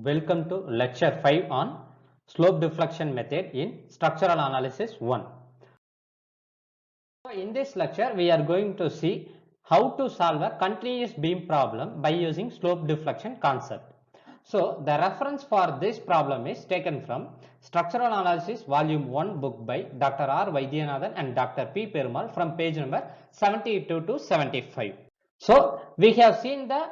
Welcome to lecture 5 on slope deflection method in structural analysis 1. So in this lecture we are going to see how to solve a continuous beam problem by using slope deflection concept. So the reference for this problem is taken from Structural Analysis Volume 1 book by Dr. R. Vaidyanathan and Dr. P. Perumal from page number 72 to 75. So we have seen the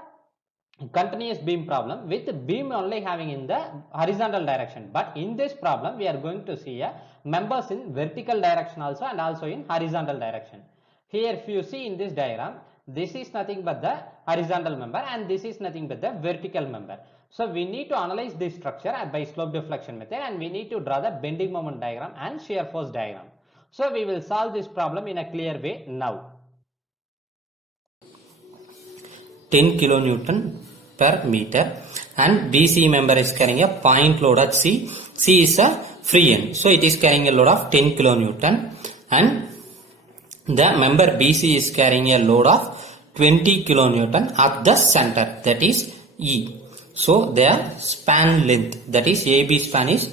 continuous beam problem with beam only having in the horizontal direction, but in this problem we are going to see a members in vertical direction also and also in horizontal direction. Here if you see in this diagram, this is nothing but the horizontal member and this is nothing but the vertical member. So we need to analyze this structure by slope deflection method and we need to draw the bending moment diagram and shear force diagram. So we will solve this problem in a clear way now. 10 kilonewton per meter and BC member is carrying a point load at C. C is a free end, so it is carrying a load of 10 kilonewton and the member BC is carrying a load of 20 kilonewton at the center, that is E. So their span length, that is AB span is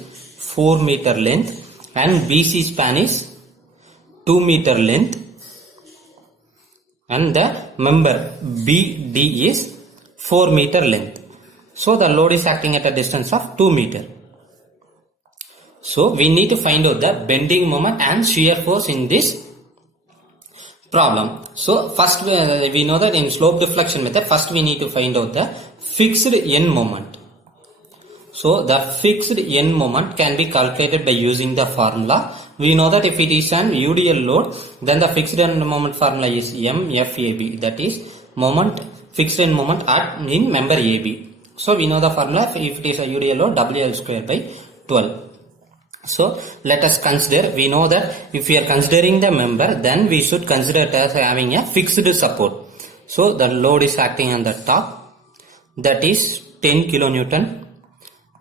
4 meter length and BC span is 2 meter length and the member BD is 4 meter length. So the load is acting at a distance of 2 meter. So we need to find out the bending moment and shear force in this problem. So first we know that in slope deflection method, first we need to find out the fixed end moment. So the fixed end moment can be calculated by using the formula. We know that if it is an UDL load, then the fixed end moment formula is MFAB, that is moment fixed end moment in member AB. So we know the formula, if it is a UDL load, WL square by 12. So let us consider, we know that if we are considering the member, then we should consider it as having a fixed support. So the load is acting on the top, that is 10 kilonewton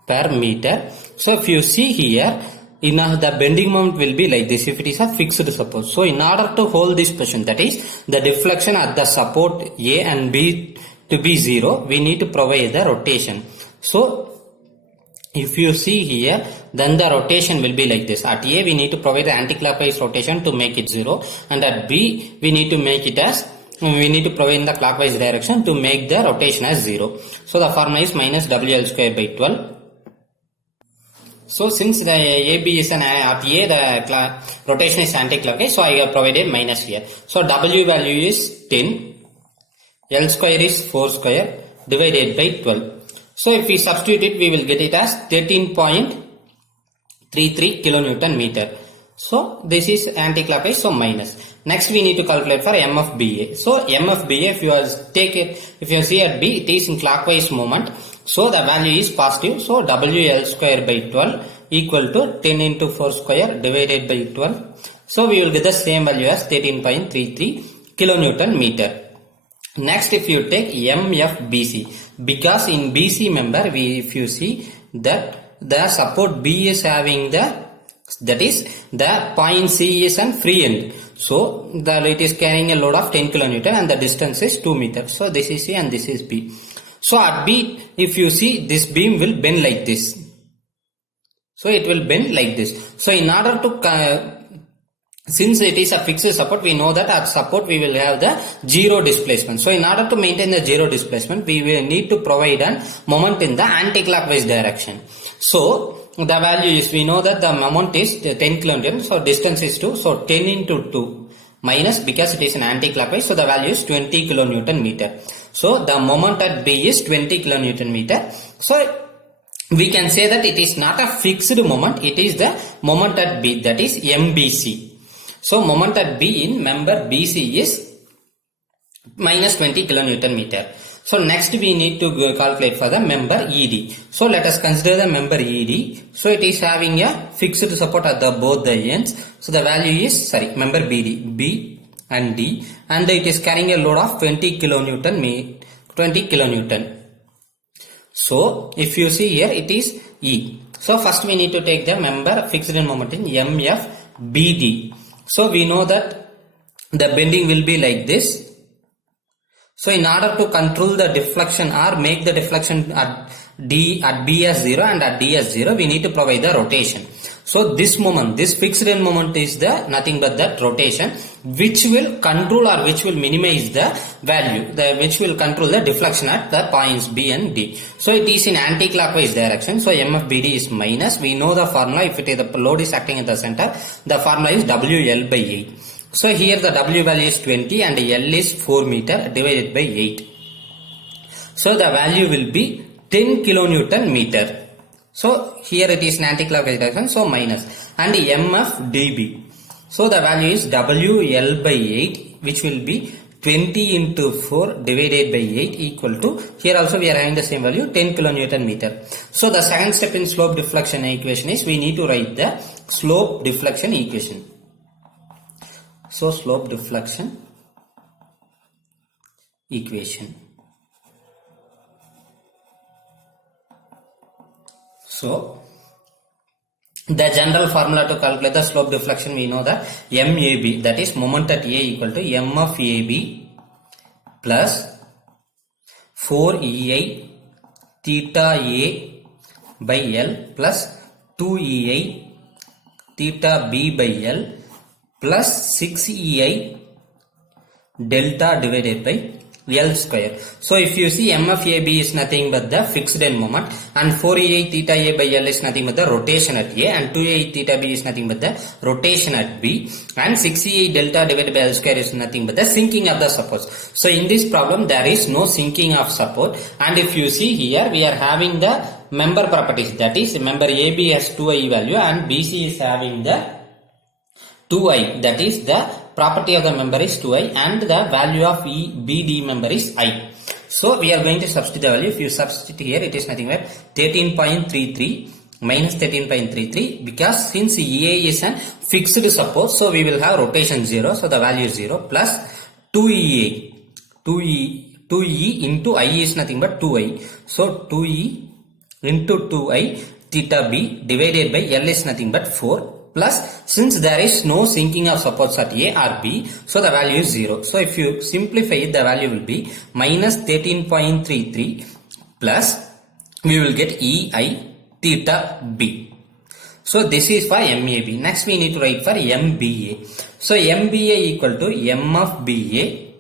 per meter. So if you see here, the bending moment will be like this if it is a fixed support. So in order to hold this position, that is the deflection at the support A and B to be 0, we need to provide the rotation. So if you see here, then the rotation will be like this. At A we need to provide the anti-clockwise rotation to make it 0, and at B we need to make it as, we need to provide in the clockwise direction to make the rotation as 0. So the formula is minus WL square by 12. So since the AB is at A, the rotation is anti-clockwise, so I have provided minus here. So W value is 10, L square is 4 square divided by 12. So if we substitute it, we will get it as 13.33 kilonewton meter. So this is anti-clockwise, so minus. Next we need to calculate for MFBA. So MFBA, if you see at B, it is in clockwise moment. So the value is positive. So WL square by 12 equal to 10 into 4 square divided by 12. So we will get the same value as 13.33 kilonewton meter. Next, if you take MFBC, because in BC member, if you see that the support B is having that is the point C is an free end. So it is carrying a load of 10 kilonewton and the distance is 2 meters. So this is C and this is B. So at B, if you see, this beam will bend like this. So it will bend like this. So in order to since it is a fixed support, we know that at support we will have the zero displacement. So in order to maintain the zero displacement, we will need to provide a moment in the anti-clockwise direction. So the value is, we know that the moment is 10 kilonewton, so distance is 2, so 10 into 2 minus, because it is an anti-clockwise, so the value is 20 kilonewton meter. So the moment at B is 20 kilonewton meter. So we can say that it is not a fixed moment, it is the moment at B, that is MBC. So moment at B in member BC is minus 20 kilonewton meter. So next we need to calculate for the member ED. So let us consider the member ED. So it is having a fixed support at both the ends. So the value is, member BD, B and D, and it is carrying a load of 20 kilonewton. So if you see here, it is E. So first we need to take the member fixed end moment in MFBD. So we know that the bending will be like this. So in order to control the deflection or make the deflection D at B as 0 and at D as 0, we need to provide the rotation. So this moment, this fixed end moment is the nothing but that rotation, which will control or which will minimize the value, which will control the deflection at the points B and D. So it is in anti-clockwise direction. So M of BD is minus. We know the formula. If the load is acting at the center, the formula is WL by 8. So here the W value is 20 and L is 4 meter divided by 8. So the value will be 10 kilonewton meter. So here it is in anti-clockwise direction, so minus. And M of dB. So the value is WL by 8, which will be 20 into 4 divided by 8 equal to, here also we are having the same value, 10 kilonewton meter. So the second step in slope deflection equation is we need to write the slope deflection equation. So slope deflection equation. So the general formula to calculate the slope deflection, we know that MAB, that is moment at A, equal to M of AB plus 4EI theta A by L plus 2EI theta B by L plus 6EI delta divided by L square. So if you see, M of AB is nothing but the fixed end moment, and 4EI theta A by L is nothing but the rotation at A, and 2EI theta B is nothing but the rotation at B, and 6EI delta divided by L square is nothing but the sinking of the supports. So in this problem there is no sinking of support, and if you see here we are having the member properties, that is member AB has 2I value and BC is having the 2I, that is the property of the member is 2I and the value of BD member is I. So we are going to substitute the value. If you substitute here, it is nothing but 13.33 minus 13.33, because since EA is an fixed support, so we will have rotation 0, so the value is 0, plus 2EA, 2E into I is nothing but 2I, so 2E into 2I theta B divided by L is nothing but 4, plus since there is no sinking of supports at A or B, so the value is 0. So if you simplify it, the value will be minus 13.33 plus we will get EI theta B. So this is for MAB. Next we need to write for MBA. So MBA equal to M of BA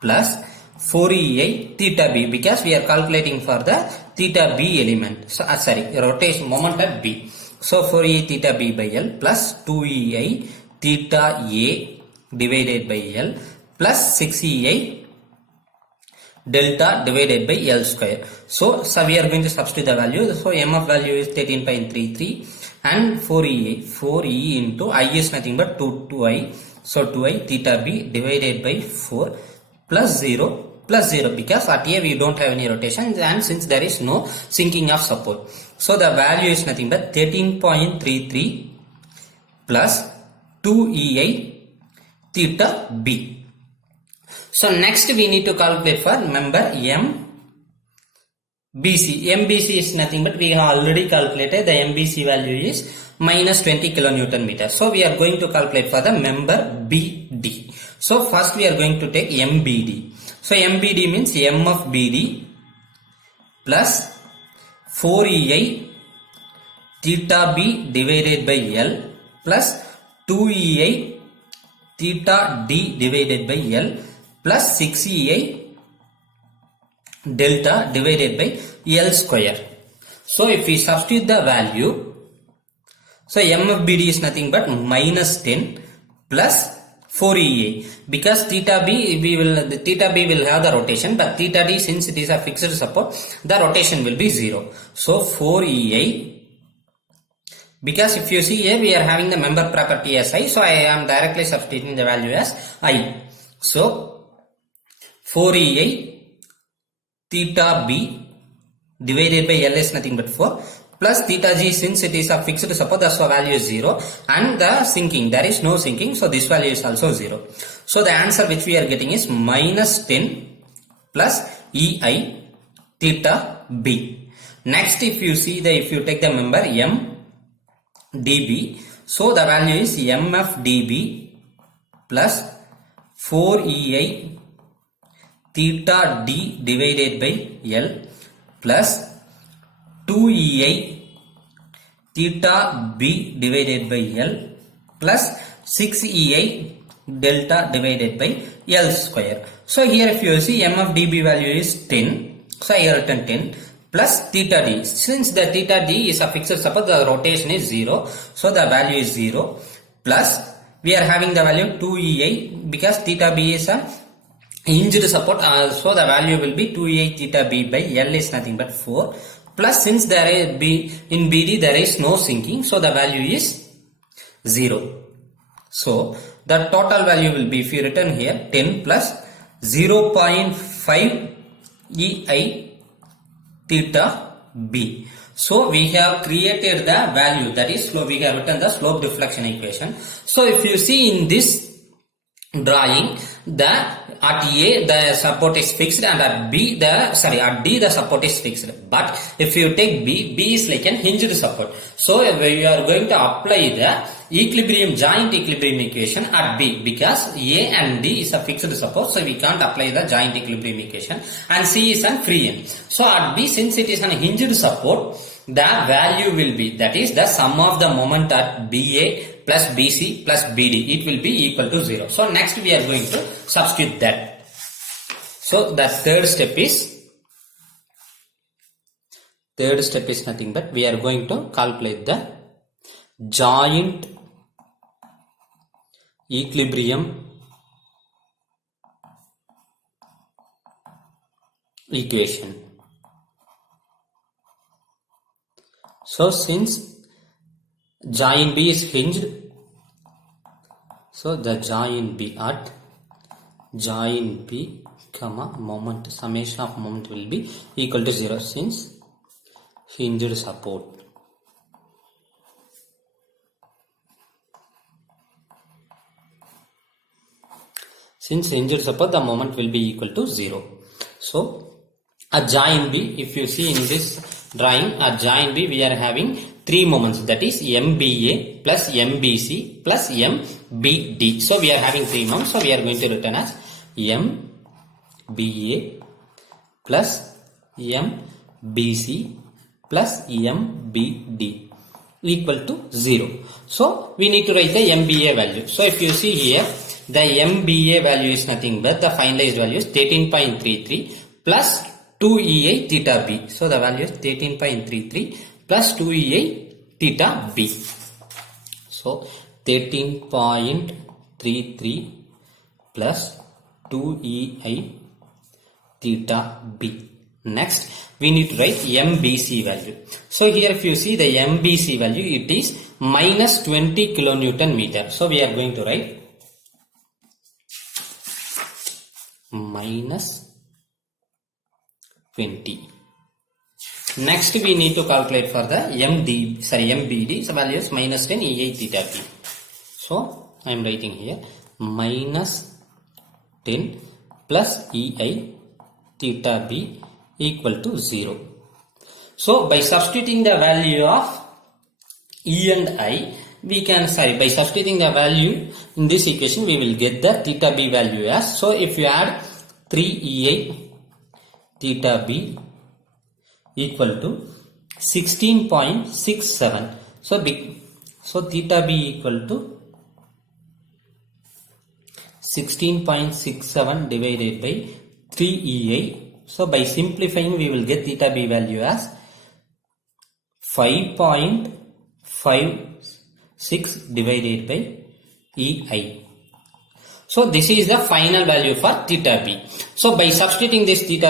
plus 4EI theta B, because we are calculating for the theta B element. So rotation moment at B. So 4EI theta B by L plus 2EI theta A divided by L plus 6EI delta divided by L square. So we are going to substitute the value. So M of value is 13.33 and 4E into I is nothing but 2I. So 2I theta B divided by 4 plus 0 because at A we don't have any rotation, and since there is no sinking of support. So the value is nothing but 13.33 plus 2EI theta B. So next we need to calculate for member MBC. MBC is nothing but we have already calculated the MBC value is minus 20 kilonewton meter. So we are going to calculate for the member BD. So first we are going to take MBD. So MBD means M of BD plus 4EI theta B divided by L plus 2EI theta D divided by L plus 6EI delta divided by L square. So if we substitute the value, so M of BD is nothing but minus 10 plus 4EA, because theta B will have the rotation, but theta D, since it is a fixed support, the rotation will be 0. So 4EA, because if you see here we are having the member property as I, so I am directly substituting the value as I. So 4EA theta B divided by L is nothing but 4 plus theta G, since it is a fixed support, the value is 0, and the sinking, there is no sinking, so this value is also 0. So the answer which we are getting is minus 10 plus EI theta B. Next if you see if you take the member M dB, so the value is M of dB plus 4EI theta D divided by L plus 2ei theta b divided by L plus 6ei delta divided by L square. So here if you see m of dB value is 10. So I have written 10 plus theta d. Since the theta d is a fixed support, the rotation is 0. So the value is 0 plus we are having the value 2ei because theta b is a hinged support. So the value will be 2ei theta b by L is nothing but 4 plus since there is in BD there is no sinking, so the value is 0. So the total value will be, if you written here, 10 plus 0.5 ei theta b. So we have created the value, that is we have written the slope deflection equation. So if you see in this drawing, at A the support is fixed and at D the support is fixed. But if you take B is like an hinged support. So we are going to apply the joint equilibrium equation at B because A and D is a fixed support, so we can't apply the joint equilibrium equation, and C is an free end. So at B, since it is an hinged support, the value will be, that is the sum of the moment at BA plus BC plus BD, it will be equal to 0. So next we are going to substitute that. So the third step is nothing but we are going to calculate the joint equilibrium equation. So since joint B is hinged, so the joint B at joint B comma moment, summation of moment will be equal to 0 since hinged support. Since hinged support, the moment will be equal to 0. So at joint B, if you see in this drawing, at joint B we are having 3 moments, that is MBA plus MBC plus MBD. So we are having 3 moments, so we are going to written as MBA plus MBC plus MBD equal to 0. So we need to write the MBA value. So if you see here, the MBA value is nothing but the finalized value is 13.33 plus 2ei theta b. So the value is 13.33 plus 2ei theta b. So 13.33 plus 2ei theta b. Next we need to write MBC value. So here if you see the MBC value, it is minus 20 kilonewton meter. So we are going to write minus 20. Next we need to calculate for the MBD. So value is minus 10 ei theta b. So I am writing here minus 10 plus ei theta b equal to 0. So by substituting the value of E and I, we can by substituting the value in this equation, we will get the theta b value as, so if you add 3ei theta b equal to 16.67. So theta b equal to 16.67 divided by 3ei. So by simplifying, we will get theta b value as 5.56 divided by ei. So this is the final value for theta b. So by substituting this theta